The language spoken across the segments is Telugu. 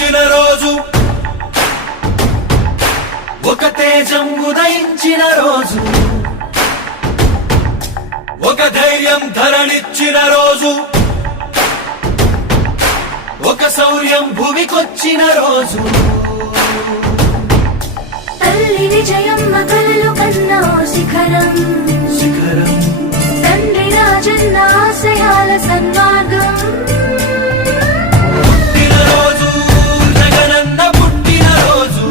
వచ్చిన రోజు, ఒక తేజం ఉదయించిన రోజు, ఒక ధైర్యం ధరణిచ్చిన రోజు, ఒక శౌర్యం భూమికొచ్చిన రోజు. తల్లి విజయమ్మ కలలు కన్నా శిఖరం, శిఖరం తండ్రి రాజన్న ఆశయాల సన్మార్గం. పుట్టిన రోజు, జగనన్న పుట్టిన రోజు,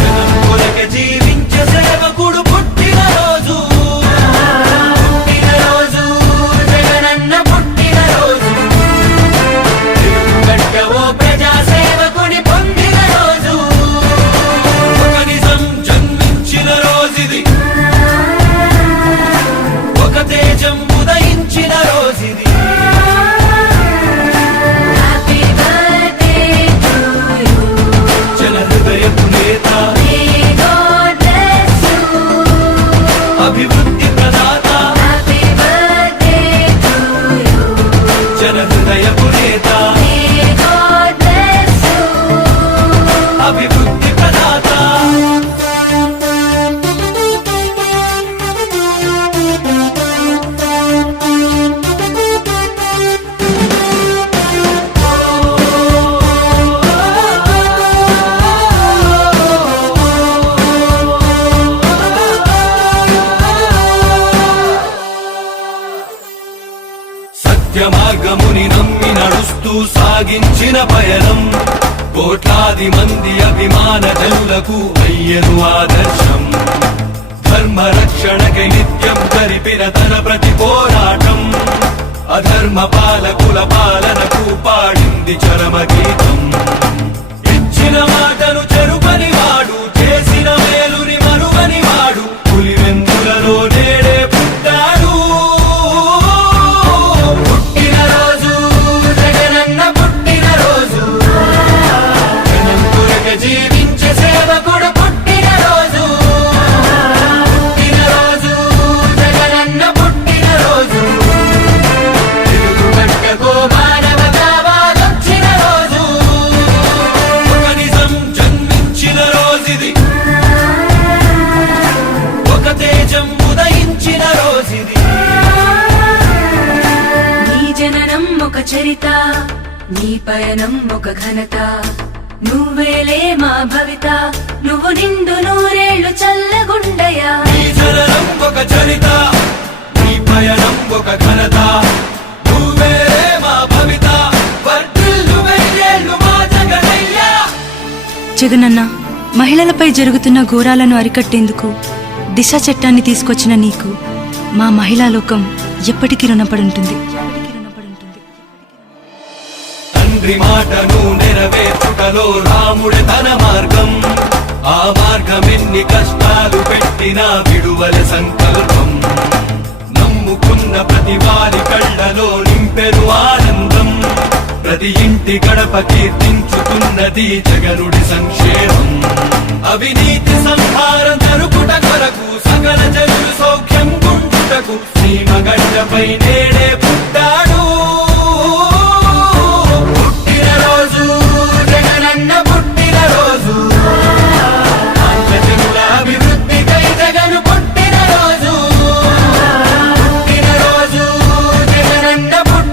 జగన్ కొరకే జీవించే సేవకుడు పుట్టిన రోజు. పుట్టిన రోజు, జగనన్న పుట్టిన రోజు, తెలుగుగడ్డ ఓ ప్రజా సేవకుని పొందిన రోజు. ఒక నిజం జన్మించిన రోజుది, ఒక తేజం ఉదయించిన రోజుది. Happy birthday to you. జన హృదయపు నేత, May God bless you. అభివృద్ధి ప్రదాత, Happy birthday to you. జన హృదయపు నేత, May God bless you. అభివృద్ధి ప్రదాత. సత్య మార్గముని నమ్మి నడుస్తూ సాగించిన పయనం, కోట్లాది మంది అభిమాన జనులకు అయ్యను ఆదర్శం. ధర్మ రక్షణకై నిత్యం జరిపిన తన ప్రతి పోరాటం, అధర్మ పాలకుల పాలనకు పాడింది చరమ గీతం. ఇచ్చిన మాటను చెరుపని వాడు, చేసిన మేలుని మరువని వాడు, పులివెందులలో నేడే పుట్టాడు. పుట్టిన రోజు, జగనన్న పుట్టిన రోజు, జనం కొరకే జీవించే సేవకుడు పుట్టిన రోజు. పుట్టిన రోజు, జగనన్న పుట్టిన రోజు, తెలుగుగడ్డకు మానవతావాదొచ్చిన రోజు. ఒక నిజం జన్మించిన రోజుది, ఒక తేజం ఉదయించిన రోజుది. నీ జననం ఒక చరిత, నీ పయనం ఒక ఘనత. నువ్వేలే మా భవిత, నువ్వు నిండు నూరేళ్లు చల్లగుండయా. నీ జననం ఒక చరిత, నీ పయనం ఒక ఘనత, నువ్వే మా భవిత, వర్ధిల్లు వెయ్యేళ్ళు మా జగనయ్యా. జగనన్న, మహిళలపై జరుగుతున్న ఘోరాలను అరికట్టేందుకు దిశ చట్టాన్ని తీసుకొచ్చిన నీకు మా మహిళా లోకం ఎప్పటికీ రుణపడి ఉంటుంది. తండ్రి మాటను నెరవేర్చుటలో రాముడే తన మార్గం, ఆ మార్గం ఎన్ని కష్టాలు పెట్టినా విడువల సంకల్పం. నమ్ముకున్న ప్రతి వారి కళ్ళలో నింపెను ఆనందం, ప్రతి ఇంటి గడప కీర్తించుతున్నది జగనుడి సంక్షేమం. అవినీతి సంహారం జరుపుట కొరకు, సకల జనులు సౌఖ్యం గుంటుటకు, సీమగడ్డపై నేడే పుట్టాడు.